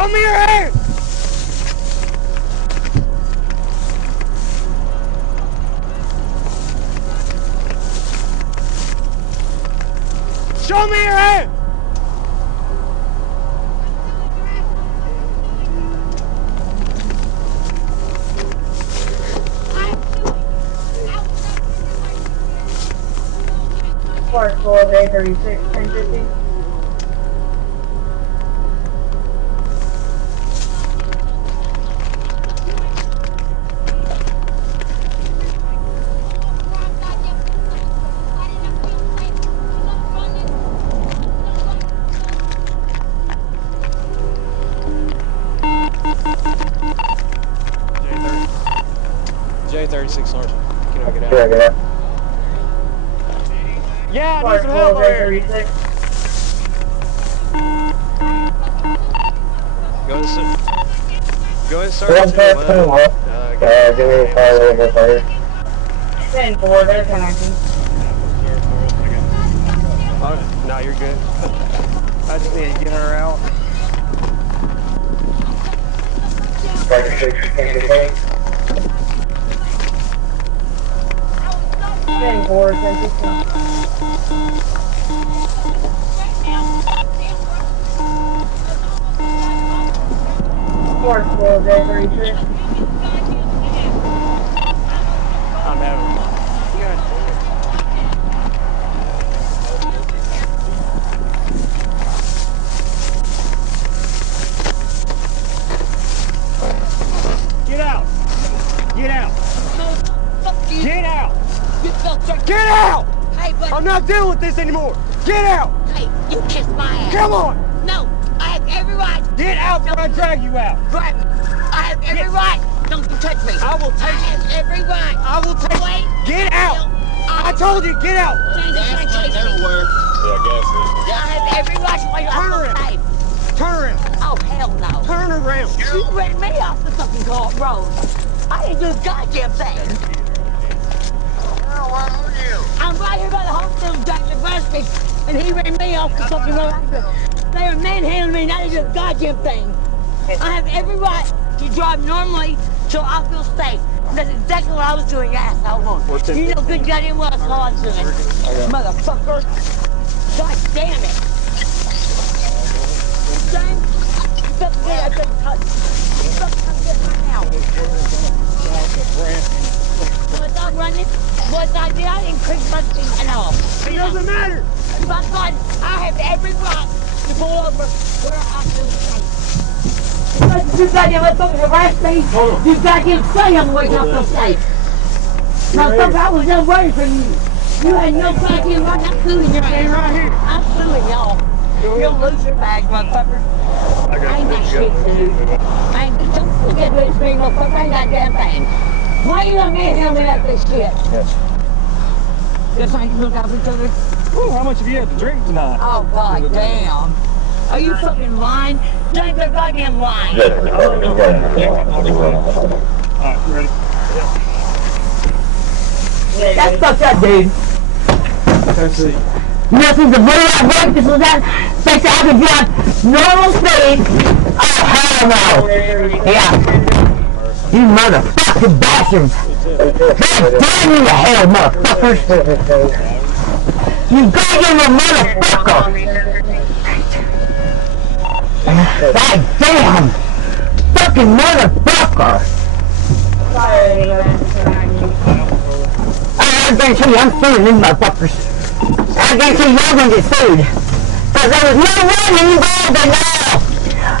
Show me your hands! Show me your hands! Park 4A36, 1050. J36 Sergeant. Can I get out? Yeah, get out. Yeah, I need some help over here. Go ahead, Sergeant. Give me a fire over fire. 10-4, they're connecting. Oh, no, you're good. I just need to get her out. 10-4, 10-15. Park 4A36. I'm having. Get out! Get out! Fuck you! Get out! You felt right. Get out! Hey, buddy. I'm not dealing with this anymore! Get out! Hey, you kiss my ass. Come on! No, I have every right. Get out before I drag you out! Grab me. I have every right. Don't you touch me. I will take I have every right. I will take Wait. Get out! I told you, get out! That'll work. Yeah, I guess. I have every right to wait Turn off around. the safe. Turn around! Oh, hell no. Turn around! You ran me off the fucking road. I didn't do a goddamn thing. Girl, where are you? I'm right here by the hospital, Dr. Bresky, and he ran me off the fucking road. They were manhandling me, and I didn't do a goddamn thing. I have every right to drive normally till I feel safe. That's exactly what I was doing, asshole. You know good goddamn well that's all I was doing. Motherfucker. God damn it. James, you fucking get out there and cut. You fucking come get right now. Was I running? Was I? Did I increase my speed at all? It doesn't matter! My God, I have every right to pull over where I feel safe. You goddamn motherfucker harass me. You goddamn say I'm where I feel safe. Motherfucker, I was just waiting for you. You had no goddamn right. I'm suing your ass. Right here. I'm suing y'all. You'll lose your bag, motherfucker. I ain't got shit, dude. I ain't don't forget what it's being, motherfucker. I ain't got damn thing. Why you let me handle me like this shit? Yes. Just trying to look out for each other. Ooh, how much have you had to drink tonight? Oh, god damn. Are you fucking lying? Drink the goddamn lying. Alright, you ready? That's fucked up, dude. Let's see. This is the video I worked. This was that. They said I could drive normal speed. Oh, hell no. Yeah. You motherfucking bastards. God damn you to hell, motherfuckers. You goddamn motherfucker. God damn. Fucking motherfucker. I guarantee you I'm suing these motherfuckers. I guarantee y'all gonna get sued. Cause there was no one involved at all.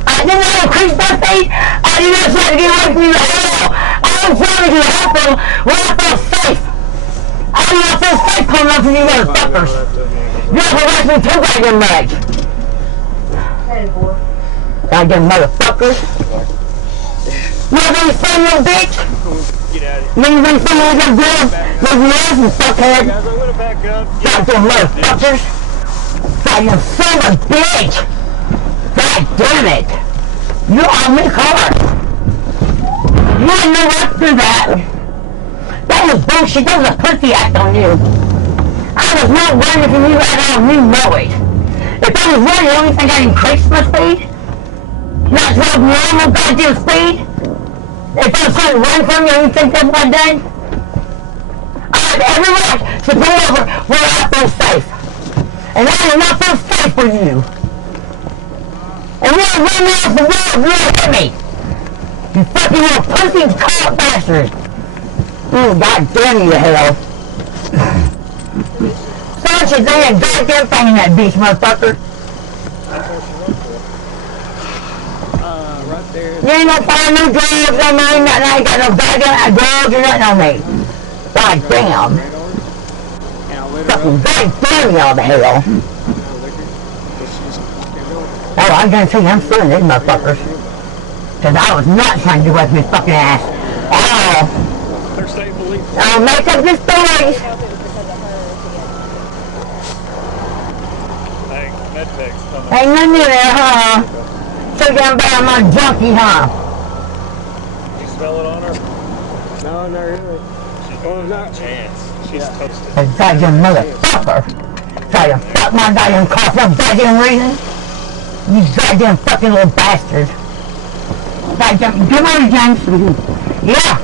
I did not increase my speed. I did not try to get away from you at all. I was trying to get help them when I felt safe. I did not feel safe coming up to you motherfuckers. You're harassing me too goddamn much. 10-4. Goddamn motherfuckers. You ain't son of a bitch? Get out of You ain't son of a girl? Those nasty fuckhead. Guys, I'm gonna back up. Goddamn motherfuckers! Goddamn son of a bitch! God damn it! You're on me hard! You didn't know what to do that! That was bullshit, that was a pussy act on you! I was not running from you at all, you know it! If I was running, you only think I increased my speed? Not drove normal goddamn speed? If I was trying to run from you, you think that's what I done? I have every right to pull over where I feel safe. And I do not feel safe for you. And you don't run me off the road, you don't hit me. You fucking little pussy cock bastard. Oh, god damn you to hell. Such a damn goddamn thing in that bitch, motherfucker. Right there. You ain't gonna find no drugs on me, nothing. I ain't got no goddamn drugs or nothing on me. God damn. Fucking god damn y'all to hell. Oh, I'm gonna tell you, I'm suing these motherfuckers. Cause I was not trying to do with this fucking ass. Oh. They're state police. I'll make up this story. Hey, medpac's coming. Ain't nothing in there, huh? So damn bad I'm a junkie, huh? You smell it on her? No, not really. She's not a chance. She's toasted. A goddamn motherfucker. Try to fuck my goddamn car for some goddamn reason. You goddamn fucking little bastard. Goddamn, come on, James. Yeah.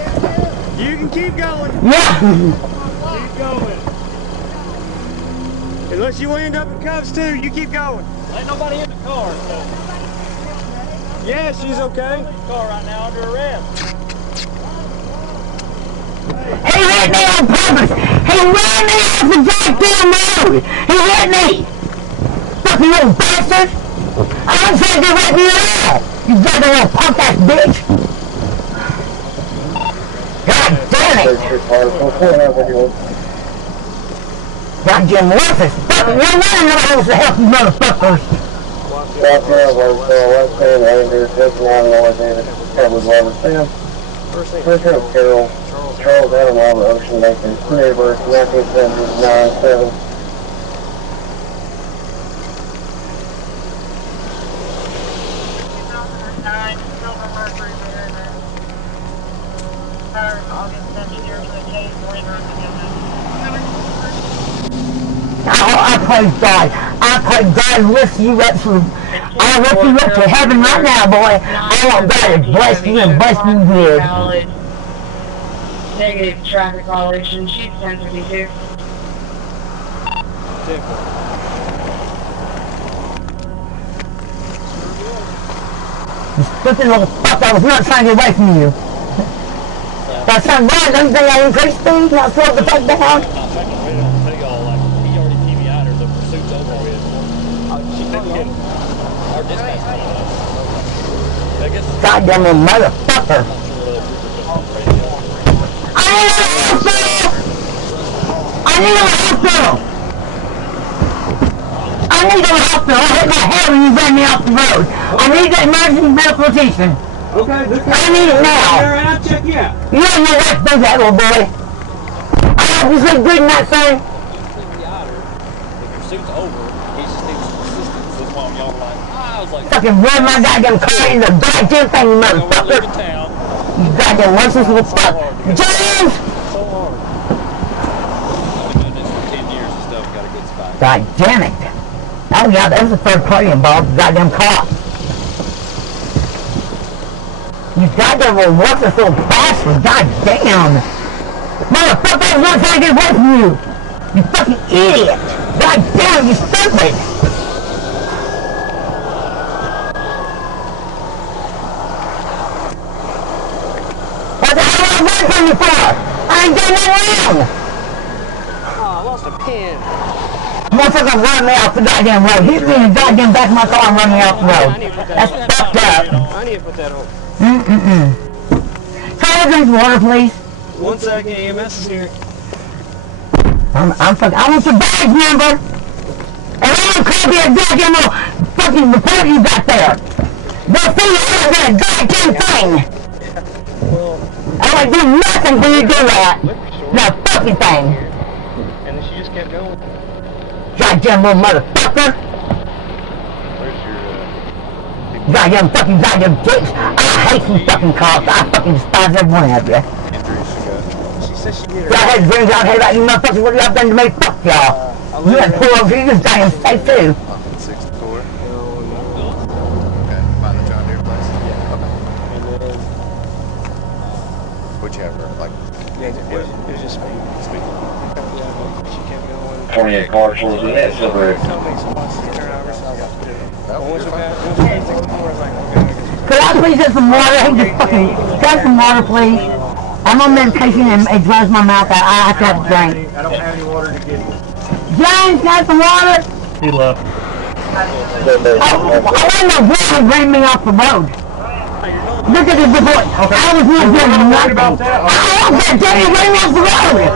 You can keep going. Yeah. Keep going. Unless you end up in cuffs too, you keep going. Ain't nobody in the car, so. Yeah, she's okay. Car right now under arrest. He hit me on purpose. He ran me off the goddamn road. He hit me. Fucking little bastard. I don't think they hit me at all. You goddamn little punk ass bitch. God damn it. Goddamn worthless. Fucking you're running around to help you motherfuckers. Walk around, West End, Rangers, just along North End, covered Robertson. First name Carol. Charles Adam Robert Ocean Maker. Neighbor, 1979-7. I praise God. I pray God lift you up to, I lift you up to heaven right now, boy. I want God to bless you and bless you good. Negative traffic violation, sheet 1052. You stupid little fuck, I was not trying to get away from you. That sounds bad, don't you think I increased speed, not slow the fuck down? He already TVI'd her, the pursuit's over with. She didn't get our dispatch coming up. I guess. Goddamn little motherfucker. I need a hospital! I need a hospital! I hit my head when you ran me off the road. I need the emergency medical attention. Okay, I need it now. I'll check you out. You don't know what to do that, little boy. I hope you sleep good in that thing. The pursuit's over. He just needs assistance. That's why y'all were like, I was like, Fucking run my goddamn car in the goddamn thing, you motherfucker. You goddamn worthless little fuck. James! So hard. I've been doing this for 10 years and stuff. Got a good spot. God damn it. Oh yeah, there's a third party involved, the goddamn cop. You goddamn little worthless little bastard, god damn. Motherfucker, I was not trying to get away from you. You fucking idiot. God damn, you stupid. What the hell am I waiting for you for? I ain't done nothing wrong. Oh, I lost a pin. Motherfucker run me off the goddamn road. Hit me in the goddamn back of my car and run me off the road. That's fucked up. I need to put that on. Can I drink water, please? 1 second, EMS is here. I'm fucking, I want your badge number. And I want to copy a goddamn little fucking report you got there. They'll see you out there, goddamn thing. I won't do nothing when you do that. No fucking thing. And then she just kept going. Goddamn little motherfucker. Where's your, Goddamn fucking goddamn dicks. I hate you fucking cops. I fucking despise every one of you. injuries she got? She said she did her. Y'all had dreams out here about you motherfuckers. What y'all done to me? Fuck y'all. You had to pull over here. You goddamn safe too. 64. Okay, by the John Deere place. whichever. Like, Yeah, it was just speed. She kept going. 28 cars towards the net, silver. Could I please get some water? Hey, just fucking grab some water, please. I'm on medication and it dries my mouth out. I have to have a drink. I don't have any water to give you. James, got some water? He left. I don't know why he ran me off the road. Look at his voice. I was not doing nothing. I don't care, Jamie ran me off the road.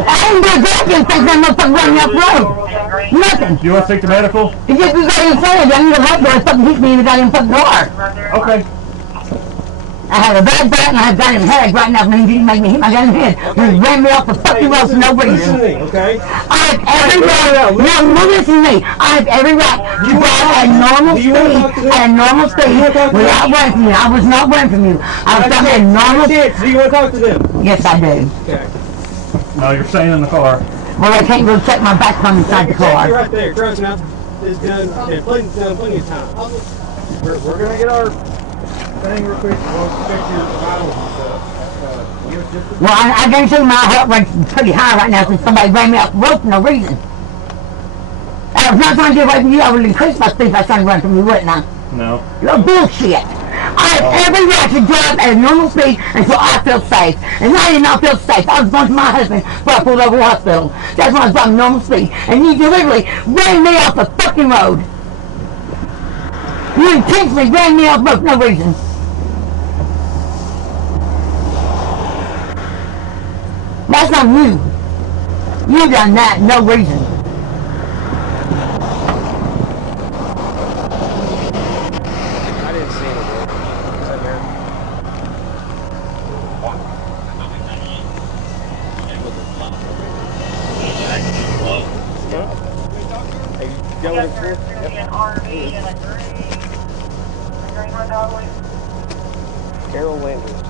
I didn't do a goddamn thing that motherfucker ran me off the road. Nothing. Do you want to take the medical? He just was right inside. I need a light door. Fucking hit me in the goddamn fucking car. Okay. I had a bad back and I have goddamn headache right now. He didn't make me hit my goddamn head. He ran me off the fucking road for no reason. Okay? I have every right. No, listen to me. I have every right to drive at normal speed without running from you. I was not running from you. I was driving at normal speed. Do you want to talk to them? Yes, I do. Okay. No, you're staying in the car. Well, I can't go check my back from inside the car. You're right there. Crouching out is done. Yeah, plenty of time. We're going to get our thing real quick. We'll check your vitals and stuff. Well, I guarantee you my heart rate's pretty high right now since somebody ran me off the road for no reason. I was not trying to get away from you. I would increase my speed if I was trying to run from you, wouldn't I? No. You're bullshit. I have every right to drive at a normal speed until I feel safe. And I did not feel safe. I was going to my husband before I pulled over the hospital. That's when I was driving normal speed. And you deliberately ran me off the fucking road. You intentionally ran me off the road for no reason. That's not you. You done that, no reason. I didn't see anything. Is that there? Hey, you got one here? Carol Landers.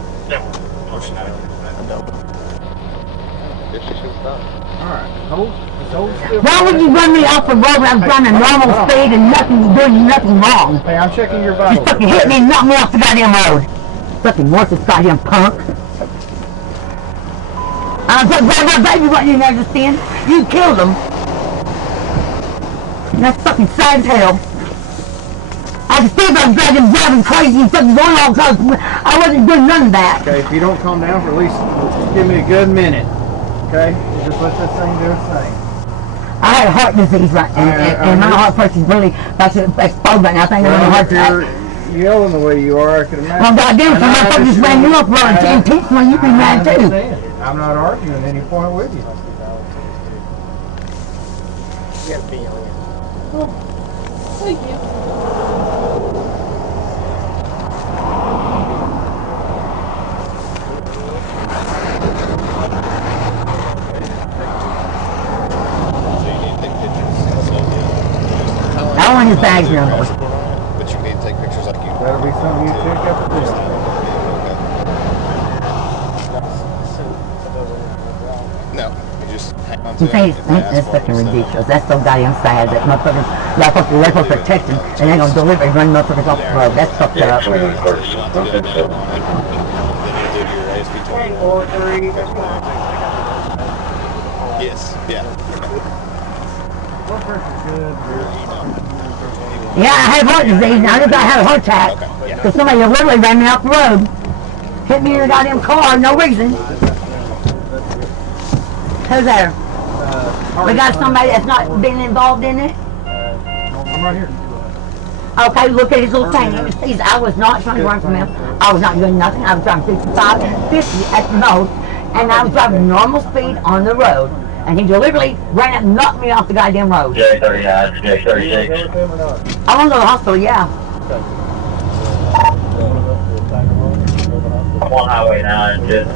Why would you run me off the road when I was running normal speed and doing nothing wrong? Hey, I'm checking your You vitals. fucking hit me and knocked me off the goddamn road. Fucking worthless goddamn punk. I was like, my baby wasn't in there just then. You killed him. And that's fucking sad as hell. I could see if I was driving crazy and fucking going all close. I wasn't doing none of that. Okay, if you don't calm down for at least give me a good minute. Okay? Just let this thing do its thing. I had heart disease right and my heart pressure's really about to explode right now. I think I'm having a heart attack. You're yelling the way you are, I can imagine. Well, goddamn, some motherfucker just ran you up road and teach me, you be mad too. I'm not arguing any point with you. You got a pee on you. Thank you. I want his bag number. but you need to take pictures like you. That'll be something you check up to do. No, you just hang on to it. That's fucking ridiculous. That's so goddamn sad that motherfuckers, they're supposed to protect them and they're gonna deliver and run motherfuckers off the road. That's fucked up. Yes, yeah. Yeah, I have heart disease now. I just had a heart attack. Because somebody literally ran me off the road. Hit me in a goddamn car, no reason. Who's there? We got somebody that's not been involved in it? I'm right here. Okay, look at his little thing. I was not trying to run from him. I was not doing nothing. I was driving 55, 50 at the most. And I was driving normal speed on the road. And he deliberately ran up and knocked me off the goddamn road. J39, J36. I want to go to the hospital, yeah. I'm on Highway 9, just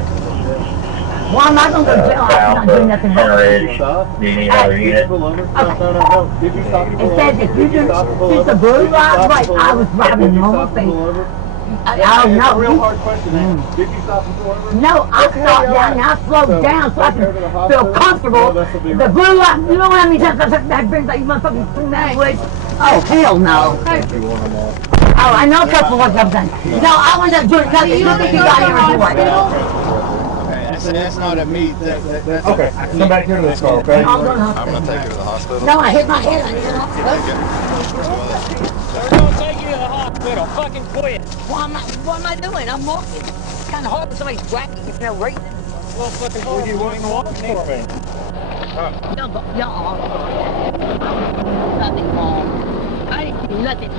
Well, I'm not going to go to jail. I'm not doing nothing wrong. Do you need another unit? No. Did you stop? It says if you do just a blue light, right, I was driving normal speed. Oh, no. Real hard question, man. Did you stop and pull over? No, I stopped down and I slowed down so I can feel comfortable. The blue light, you know how many times I took that brings like you motherfucking thing that way? Oh, hell no. Oh, I know a couple of what I've done. No, I went up doing something. You look at you got here and do it. say that's not a me. That's Okay, come back here to this car, okay? I'm gonna take you to the hospital. No, I hit my head. I need a hospital. They're gonna take you to the hospital. Fucking quit. What am I doing? I'm walking. It's kind of hard when somebody's whacking if they're racing. Well, fucking hard. You wouldn't walk for me. No, but, no, nothing wrong. I didn't do nothing.